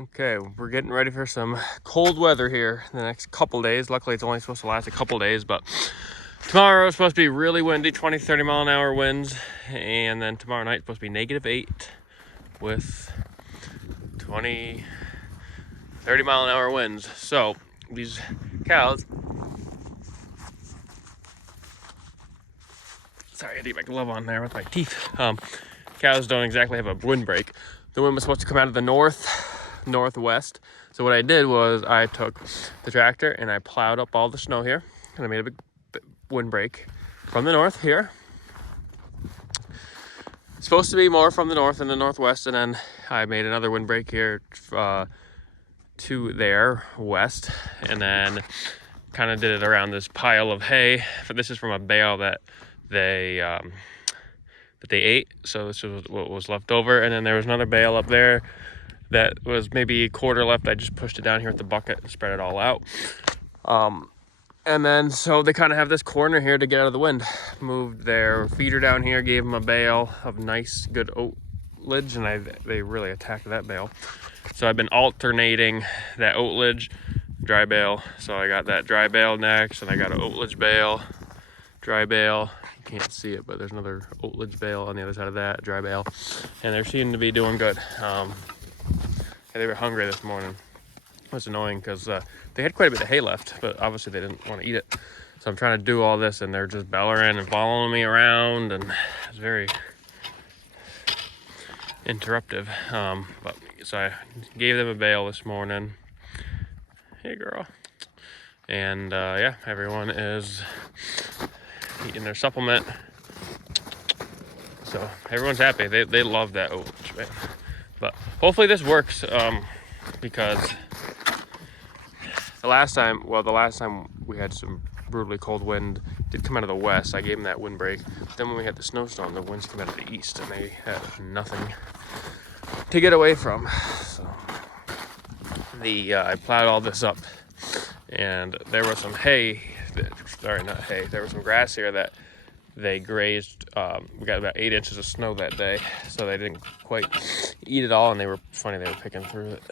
Okay, we're getting ready for some cold weather here the next couple days. Luckily, it's only supposed to last a couple days, but tomorrow is supposed to be really windy, 20, 30 mile an hour winds. And then tomorrow night, it's supposed to be -8 with 20, 30 mile an hour winds. So these cows, sorry, I had to get my glove on there with my teeth. Cows don't exactly have a windbreak. The wind was supposed to come out of the northwest. So what I did was I took the tractor and I plowed up all the snow here, and I made a big windbreak from the north here. It's supposed to be more from the north and the northwest, and then I made another windbreak here to their west, and then kind of did it around this pile of hay. This is from a bale that they ate, so this was what was left over. And then there was another bale up there that was maybe a quarter left. I just pushed it down here with the bucket and spread it all out. And then so they kind of have this corner here to get out of the wind. Moved their feeder down here, gave them a bale of nice good oatlage, and they really attacked that bale. So I've been alternating that oatlage, dry bale. So I got that dry bale next, and I got an oatlage bale, dry bale. You can't see it, but there's another oatlage bale on the other side of that, dry bale. And they seem to be doing good. They were hungry this morning. It was annoying because they had quite a bit of hay left, but obviously they didn't want to eat it. So I'm trying to do all this, and they're just bellowing and following me around, and it's very interruptive. But so I gave them a bale this morning. Hey, girl. And yeah, everyone is eating their supplement. So everyone's happy. They love that oatlage, man. But hopefully this works, because the last time we had some brutally cold wind, did come out of the west. I gave them that windbreak. Then when we had the snowstorm, the winds came out of the east, and they had nothing to get away from. So I plowed all this up, and there was some hay. Sorry, not hay. There was some grass here that they grazed. We got about 8 inches of snow that day, so they didn't quite eat it all, and they were picking through it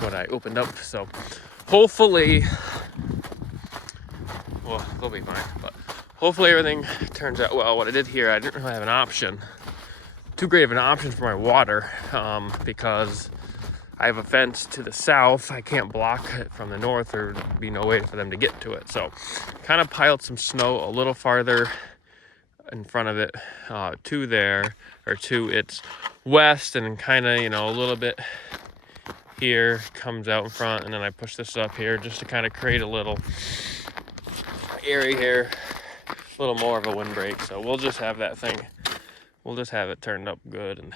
when I opened up. So hopefully, well, they'll be fine, but hopefully everything turns out well. What I did here, I didn't really have an option, too great of an option for my water, because I have a fence to the south. I can't block it from the north, or there'd be no way for them to get to it. So kind of piled some snow a little farther in front of it, to its west, and kind of, a little bit here comes out in front, and then I push this up here just to kind of create a little area here, a little more of a windbreak. So we'll just have that thing, we'll just have it turned up good. And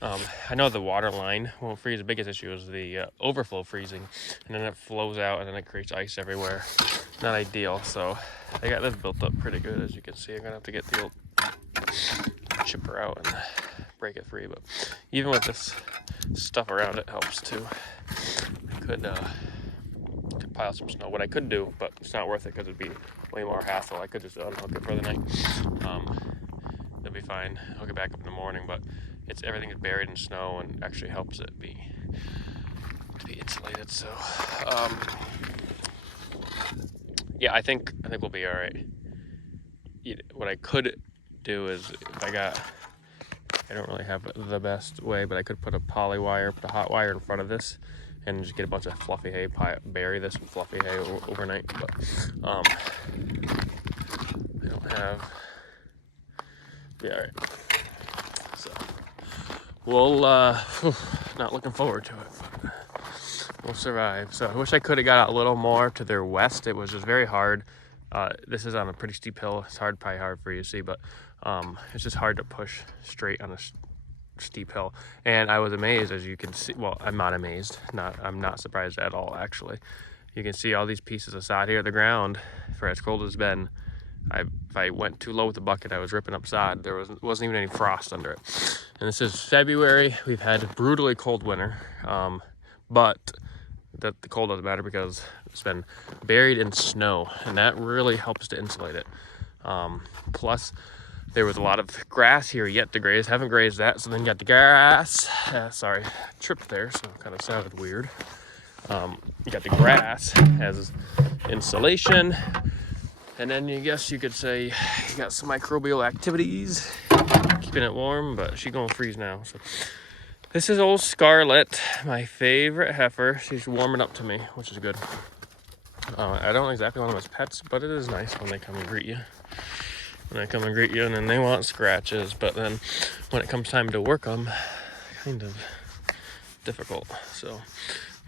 I know the water line won't freeze. The biggest issue is the overflow freezing, and then it flows out, and then it creates ice everywhere. Not ideal. So I got this built up pretty good, as you can see. I'm gonna have to get the old chipper out and break it free, but even with this stuff around it helps too. I could pile some snow. What I could do, but it's not worth it because it'd be way more hassle. I could just unhook it for the night. It'll be fine. I'll get back up in the morning, but everything is buried in snow, and actually helps it be insulated. So yeah, I think we'll be all right. What I could do is, I don't really have the best way, but I could put a poly wire, put a hot wire in front of this, and just get a bunch of fluffy hay, bury this with fluffy hay overnight. But I don't have. Yeah, all right. So we'll not looking forward to it, but we'll survive. So I wish I could have got out a little more to their west. It was just very hard. This is on a pretty steep hill. It's probably hard for you to see, but it's just hard to push straight on a steep hill. And I was amazed, as you can see. Well, I'm not amazed. I'm not surprised at all, actually. You can see all these pieces of sod here. The ground, for as cold as it's been, if I went too low with the bucket, I was ripping up sod. There wasn't even any frost under it. And this is February. We've had a brutally cold winter, but the cold doesn't matter because it's been buried in snow, and that really helps to insulate it. Plus, there was a lot of grass here yet to graze. Haven't grazed that, so then you got the grass. Sorry, tripped there, so it kind of sounded weird. You got the grass as insulation, and then you guess you could say you got some microbial activities keeping it warm, but she's gonna freeze now. So this is old Scarlet, my favorite heifer. She's warming up to me, which is good. I don't exactly want them as pets, but it is nice when they come and greet you. When they come and greet you, and then they want scratches, but then when it comes time to work them, kind of difficult. So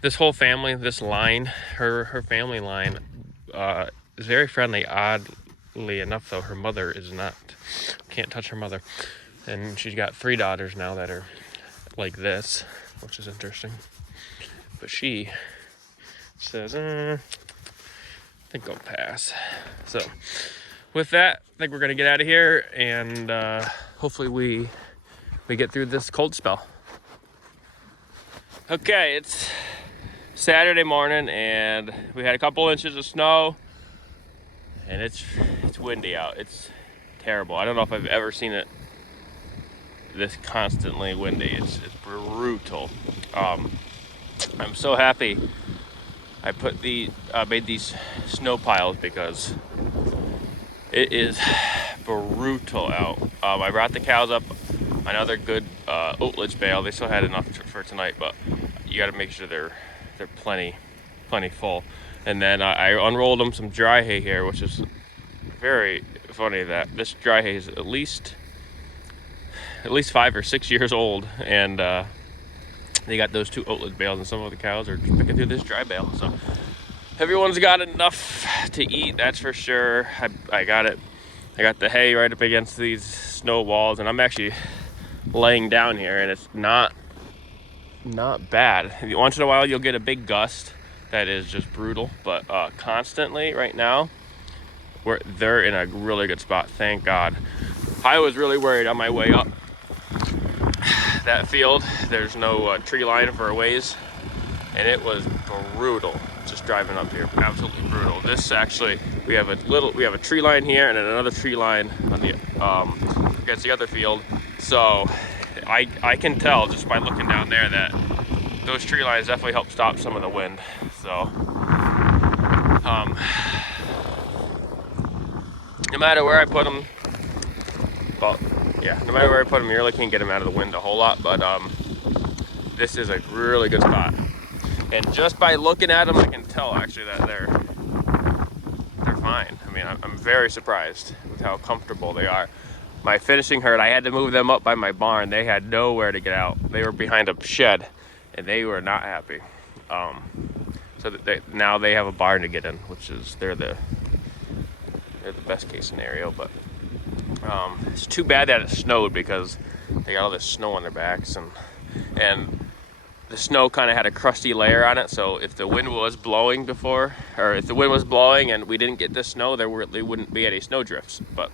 this whole family, this line, her family line, is very friendly. Oddly enough, though, her mother is not. Can't touch her mother. And she's got 3 daughters now that are like this, which is interesting. But she says, I think I'll pass. So with that, I think we're gonna get out of here, and hopefully we get through this cold spell. Okay, it's Saturday morning, and we had a couple inches of snow, and it's windy out. It's terrible. I don't know if I've ever seen it this constantly windy. It's brutal. I'm so happy I made these snow piles because it is brutal out. I brought the cows up another good oatlage bale. They still had enough for tonight, but you got to make sure they're plenty full. And then I unrolled them some dry hay here, which is very funny that this dry hay is at least 5 or 6 years old, and they got those 2 oatlage bales, and some of the cows are picking through this dry bale. So everyone's got enough to eat, that's for sure. I got it. I got the hay right up against these snow walls, and I'm actually laying down here, and it's not bad. Once in a while you'll get a big gust that is just brutal, but constantly right now they're in a really good spot, thank God. I was really worried on my way up that field. There's no tree line for a ways, and it was brutal just driving up here. Absolutely brutal. This actually, we have a tree line here and then another tree line on the against the other field. So I can tell just by looking down there that those tree lines definitely help stop some of the wind. So no matter where I put them, well, yeah, no matter where I put them, you really can't get them out of the wind a whole lot, but this is a really good spot. And just by looking at them, I can tell actually that they're fine. I mean, I'm very surprised with how comfortable they are. My finishing herd, I had to move them up by my barn. They had nowhere to get out. They were behind a shed, and they were not happy. So that now they have a barn to get in, which is they're the best case scenario. But it's too bad that it snowed because they got all this snow on their backs, and the snow kind of had a crusty layer on it. So if the wind was blowing before, or if the wind was blowing and we didn't get the snow, there wouldn't be any snow drifts. But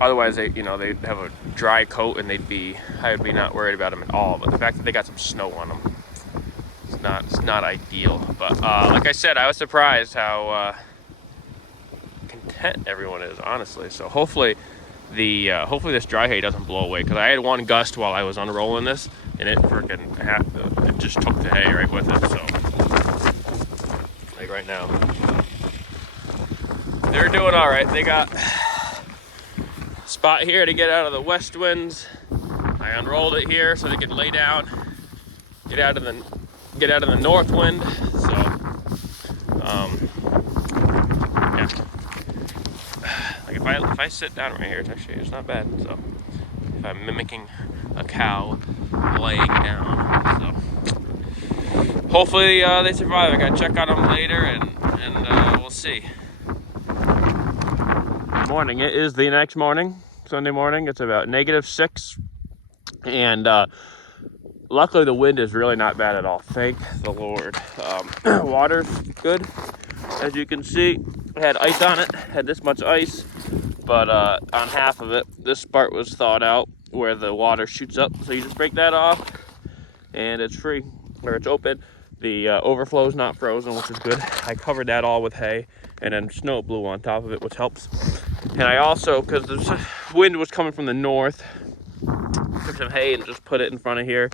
otherwise, they'd have a dry coat, and I would be not worried about them at all. But the fact that they got some snow on them, it's not ideal. But like I said, I was surprised how content everyone is, honestly. So hopefully this dry hay doesn't blow away, because I had one gust while I was unrolling this, and it just took the hay right with it. So like right now, they're doing all right. They got a spot here to get out of the west winds. I unrolled it here so they could lay down, get out of the north wind. So yeah, like if I sit down right here, it's not bad. So if I'm mimicking a cow laying down, so hopefully they survive. I gotta check on them later, and we'll see. Morning. It is the next morning, Sunday morning. It's about -6, and luckily the wind is really not bad at all. Thank the Lord. Water's good, as you can see. It had ice on it. Had this much ice, but on half of it, this part was thawed out where the water shoots up. So you just break that off, and it's free, or it's open. The overflow is not frozen, which is good. I covered that all with hay, and then snow blew on top of it, which helps. And I also, because the wind was coming from the north, took some hay and just put it in front of here.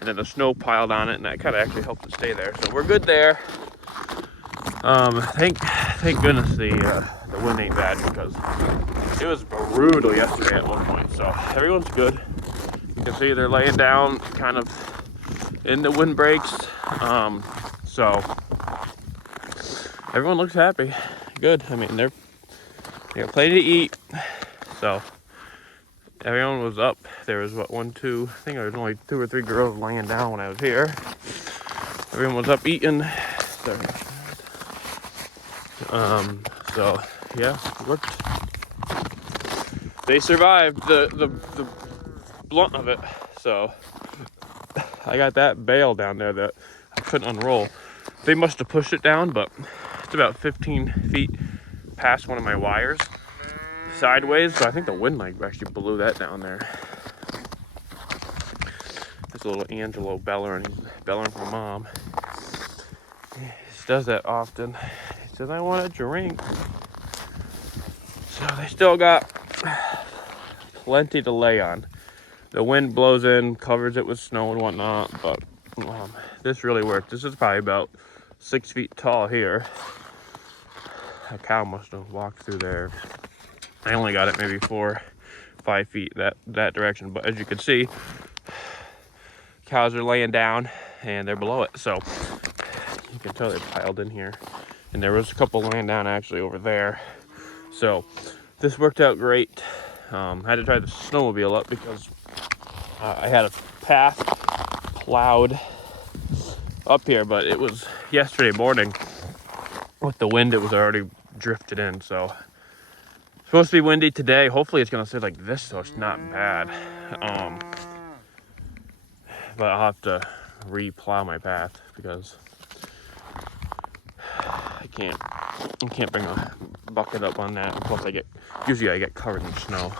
And then the snow piled on it, and that kind of actually helped it stay there. So we're good there. Thank goodness the wind ain't bad, because it was brutal yesterday at one point. So everyone's good. You can see they're laying down kind of in the windbreaks. So everyone looks happy. Good. I mean, they got plenty to eat. So everyone was up. There was what, 1, 2, I think there was only 2 or 3 girls laying down when I was here. Everyone was up eating. So yeah, it worked. They survived the blunt of it. So I got that bale down there that I couldn't unroll. They must have pushed it down, but it's about 15 feet past one of my wires sideways. So I think the wind like actually blew that down there. This little Angelo bellering for mom. He does that often. He says, I want a drink. So they still got plenty to lay on. The wind blows in, covers it with snow and whatnot, but this really worked. This is probably about 6 feet tall here. A cow must have walked through there. I only got it maybe 4, 5 feet that direction, but as you can see, cows are laying down and they're below it. So you can tell they're piled in here. And there was a couple laying down actually over there. So this worked out great. I had to try the snowmobile up because I had a path plowed up here, but it was yesterday morning with the wind, it was already drifted in. So it's supposed to be windy today. Hopefully it's gonna stay like this, so it's not bad. But I'll have to re-plow my path because I can't bring a bucket up on that. Plus usually I get covered in snow.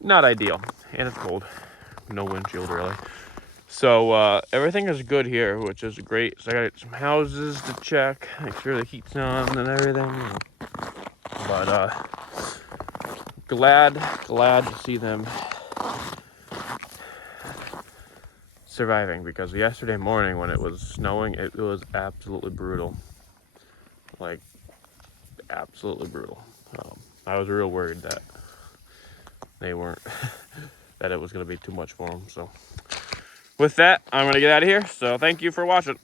Not ideal, and it's cold. No windshield really. So everything is good here, which is great. So I got some houses to check, make sure the heat's on and everything. But glad to see them surviving, because yesterday morning when it was snowing, it was absolutely brutal. Like absolutely brutal. I was real worried that they weren't that it was going to be too much for them. So with that, I'm going to get out of here. So thank you for watching.